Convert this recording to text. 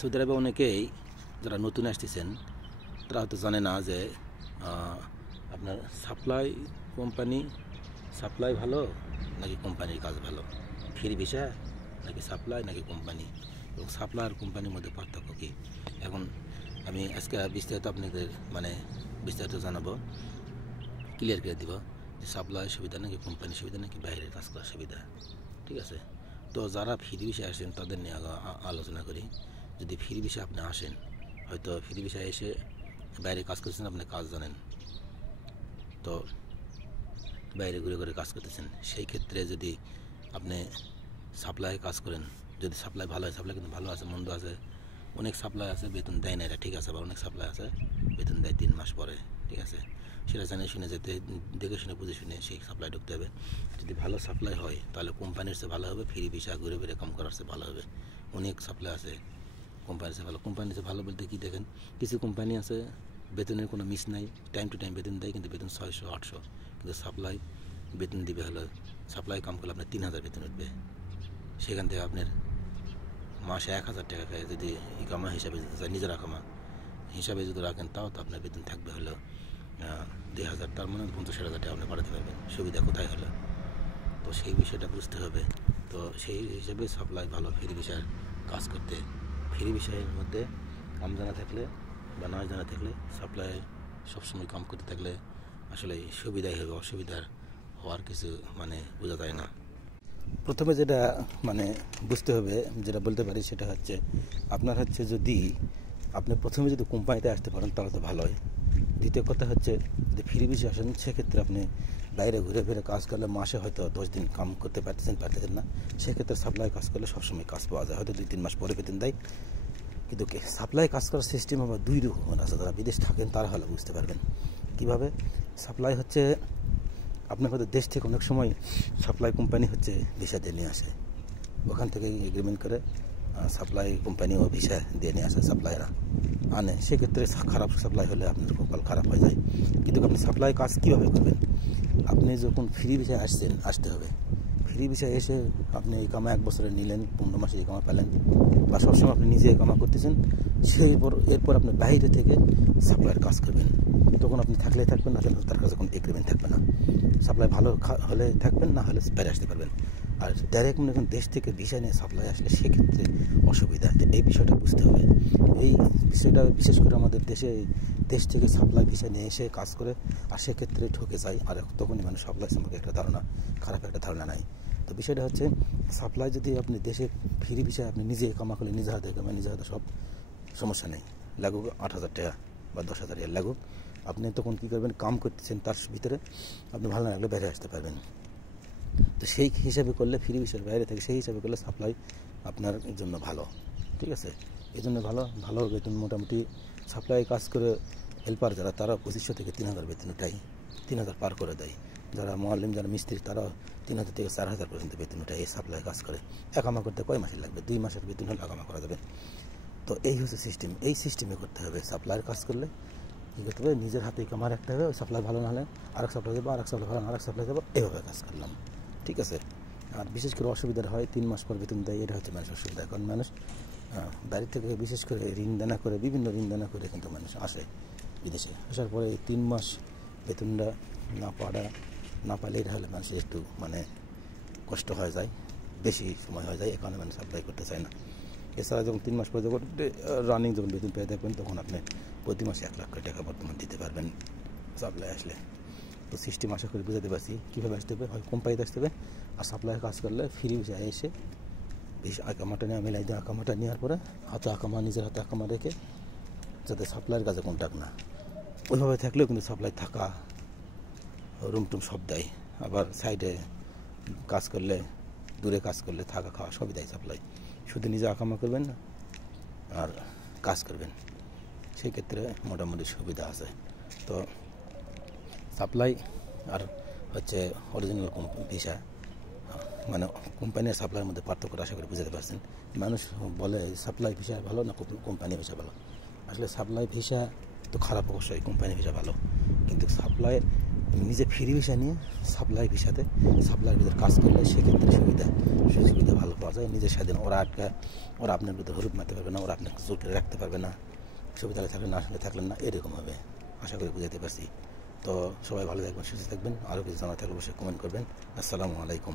Saudi আরবে অনেকেই যারা নতুন আসতেছেন তারা হয়তো জানে না যে আপনার সাপ্লাই ভালো নাকি কোম্পানির কাজ ভালো, ফ্রি ভিসা নাকি সাপ্লাই নাকি কোম্পানি, এবং সাপ্লাই আর কোম্পানির মধ্যে পার্থক্য কী। এখন আমি আজকে বিস্তারিত আপনাদের বিস্তারিত জানাবো, ক্লিয়ার করে দিব যে সাপ্লাই সুবিধা নাকি কোম্পানির সুবিধা নাকি বাইরের কাজ করার সুবিধা। ঠিক আছে, তো যারা ফ্রি ভিসা আসেন তাদের নিয়ে আলোচনা করি। যদি ফ্রি ভিসা আপনি আসেন, হয়তো ফ্রি ভিসা এসে বাইরে কাজ করছেন, আপনি কাজ জানেন, তো বাইরে ঘুরে ঘুরে কাজ করতেছেন, সেই ক্ষেত্রে যদি আপনি সাপ্লাই কাজ করেন, যদি সাপ্লাই ভালো হয়, সাপ্লাই কিন্তু ভালো আছে মন্দ আছে, অনেক সাপ্লাই আছে বেতন দেয় না, এটা ঠিক আছে, আবার অনেক সাপ্লাই আছে বেতন দেয় 3 মাস পরে। ঠিক আছে, সেটা জানে শুনে যেতে, দেখে শুনে বুঝে শুনে সেই সাপ্লাই ঢুকতে হবে। যদি ভালো সাপ্লাই হয় তাহলে কোম্পানির চেয়ে ভালো হবে, ফ্রি ভিসা ঘুরে ঘুরে কাম করার চেয়ে ভালো হবে। অনেক সাপ্লাই আছে কোম্পানির চেয়ে ভালো। কোম্পানির চেয়ে ভালো বলতে কী দেখেন, কিছু কোম্পানি আছে বেতনের কোনো মিস নাই, টাইম টু টাইম বেতন দেয়, কিন্তু বেতন 600-800, কিন্তু সাপ্লাই বেতন দিবে হলো, সাপ্লাই কাম করলে আপনার 3000 বেতন উঠবে। সেখান থেকে আপনার মাসে 1000 টাকা খায়, যদি ইকামা হিসাবে যদি চাই, নিজের আকামা হিসাবে যদি রাখেন, তাও তো আপনার বেতন থাকবে হলো 2000, তার মানে 50,000 টাকা আপনি বাড়াতে পারবেন। সুবিধা কোথায় হলো, তো সেই বিষয়টা বুঝতে হবে। তো সেই হিসাবে সাপ্লাই ভালো ফ্রি ভিসার কাজ করতে। ফ্রি বিষয়ের মধ্যে কাম জানা থাকলে বা না জানা থাকলে, সাপ্লাই সবসময় কাম করতে থাকলে আসলে সুবিধাই হবে, অসুবিধার হওয়ার কিছু বোঝা যায় না। প্রথমে যেটা বুঝতে হবে, যেটা বলতে পারি সেটা হচ্ছে, আপনার যদি আপনি প্রথমে যদি কোম্পানিতে আসতে পারেন তাহলে তো ভালো হয়। দ্বিতীয় কথা হচ্ছে, যদি ফ্রি ভিসা আসেন, সেক্ষেত্রে আপনি বাইরে ঘুরে ফিরে কাজ করলে মাসে হয়তো 10 দিন কাম করতে পারতেছেন না, সেক্ষেত্রে সাপ্লাই কাজ করলে সবসময় কাজ পাওয়া যায়, হয়তো 2-3 মাস পরে বেতন দেয়। কিন্তু সাপ্লাই কাজ করার সিস্টেম আবার 2 রকমের আছে। যারা বিদেশ থাকেন তারা হলে বুঝতে পারবেন কীভাবে। সাপ্লাই হচ্ছে আপনার হয়তো দেশ থেকে অনেক সময় সাপ্লাই কোম্পানি ভিসা দিয়ে নিয়ে আসে, ওখান থেকে এগ্রিমেন্ট করে সাপ্লাই কোম্পানিও ভিসা দিয়ে নিয়ে আসে, সাপ্লাইরা আনে। সেক্ষেত্রে খারাপ সাপ্লাই হলে আপনার কপাল খারাপ হয়ে যায়। কিন্তু আপনি সাপ্লাই কাজ কীভাবে করবেন, আপনি যখন ফ্রি ভিসায় আসতে হবে, ফ্রি ভিসায় এসে আপনি এই কামা 1 বছরে নিলেন, 15 মাসে এই কামা পেলেন, বা সবসময় আপনি নিজে কামা করতেছেন, এরপর আপনি বাইরে থেকে সাপ্লাইয়ের কাজ করবেন। তখন আপনি থাকলে থাকবেন, না তার কাছে কোনো এগ্রিমেন্ট থাকবে না। সাপ্লাই ভালো হলে থাকবেন, না হলে বাইরে আসতে পারবেন। আর ডাইরেক্ট এখন দেশ থেকে ভিসা নিয়ে সাপ্লাই আসলে সেক্ষেত্রে অসুবিধা। এই বিষয়টা বুঝতে হবে। এই বিষয়টা বিশেষ করে আমাদের দেশ থেকে সাপ্লাই ভিসা নিয়ে এসে কাজ করে, আর সেক্ষেত্রে ঠকে যায়, আর তখনই সাপ্লাই সম্পর্কে খারাপ একটা ধারণা নাই। তো বিষয়টা হচ্ছে, সাপ্লাই যদি আপনি দেশে ফ্রি ভিসা আপনি নিজে কামা করলে, নিজের হাতে সব সমস্যা নেই, লাগুক 8,000 টাকা বা 10,000 টাকা লাগুক, আপনি তখন কী করবেন, কাম করতেছেন তার ভিতরে আপনি ভালো না লাগলে বাইরে আসতে পারবেন। তো সেই হিসাবে করলে, ফ্রি ভিসার বাইরে থেকে সেই হিসাবে করলে সাপ্লাই আপনার জন্য ভালো। ঠিক আছে, এই জন্য ভালো বেতন মোটামুটি সাপ্লাই কাজ করে হেল্পার যারা, তারা 2500 থেকে 3,000 বেতন উঠায়, 3,000 পার করে দেয়। যারা মোয়াল্লিম, যারা মিস্ত্রি, তারা 3,000 থেকে 4,000 পর্যন্ত বেতন উঠায় এই সাপ্লাই কাজ করে। একামা করতে কয় মাসে লাগবে, 2 মাসের বেতন হলে একামা করা যাবে। তো এই হচ্ছে সিস্টেম, এই সিস্টেমে করতে হবে। সাপ্লাইয়ের কাজ করলে কী করতে হবে, নিজের হাতে কামা রাখতে হবে। সাপ্লাই ভালো না হলে আরেক সাপ্লাই যাবো, আরেক সাপ্লাই ভালো না আরেক সাপ্লাই যাবো, এইভাবে কাজ করলাম। ঠিক আছে, আর বিশেষ করে অসুবিধা হয় 3 মাস পর বেতন দেয়, এটা হচ্ছে মানুষের অসুবিধা। কারণ মানুষ বাইরে থেকে বিশেষ করে বিভিন্ন ঋণ দানা করে কিন্তু মানুষ আসে বিদেশে। আসার পরে 3 মাস বেতনটা না পালে, এটা হলে মানুষের একটু কষ্ট হয়ে যায়, বেশি সময় হয়ে যায়, এখানে মানুষ অ্যাপ্লাই করতে চায় না। এছাড়া যখন 3 মাস পরে যখন রানিং যখন বেতন পেয়ে থাকবেন, তখন আপনি প্রতি মাসে 1 লাখ টাকা বর্তমান দিতে পারবেন সাপ্লাই আসলে। তো সিস্টেম আশা করি বুঝাতে পারছি কীভাবে আসতে হবে। হয় কোম্পানিতে আসতে হবে, আর সাপ্লাইয়ের কাজ করলে ফ্রি ভিসায় এসে আকামাটা নিয়ে মিলাই দিয়ে, আকামাটা নেওয়ার পরে নিজের হাতে আকামা রেখে, যাতে সাপ্লাইয়ের কাজে কন্ট্যাক্ট না, ওইভাবে থাকলেও কিন্তু সাপ্লাই থাকা, রুম টুম সব দেয়। আবার সাইডে কাজ করলে, দূরে কাজ করলে থাকা খাওয়া সবই দেয় সাপ্লাই। শুধু নিজে আকামা করবেন আর কাজ করবেন, সেই ক্ষেত্রে মোটামুটি সুবিধা আছে। তো সাপ্লাই আর অরিজিনাল ভিসা, কোম্পানি আর সাপ্লাইয়ের মধ্যে পার্থক্য আশা করে বুঝতে পারছেন। মানুষ বলে সাপ্লাই ভিসা ভালো না কোম্পানি ভিসা ভালো। আসলে সাপ্লাই ভিসা তো খারাপ, অবশ্যই কোম্পানি ভিসা ভালো, কিন্তু সাপ্লাই নিজে ফ্রি ভিসা নিয়ে সাপ্লাই ভিসাতে সাপ্লাই ভিসার কাজ করলে সেক্ষেত্রে সুবিধা ভালো পাওয়া যায়। নিজের স্বাধীন, ওরা আপনার ভিতরে হরুপ মারতে পারবে না, ওরা আপনাকে জোর করে রাখতে পারবে না, সুবিধা থাকলেন না, আসলে থাকলেন না, এরকম হবে। আশা করি বুঝাতে পারছি। তো সবাই ভালো থাকবেন, সুস্থ থাকবেন। আরও কিছু জানা থাকলে অবশ্যই কমেন্ট করবেন। আসসালামু আলাইকুম।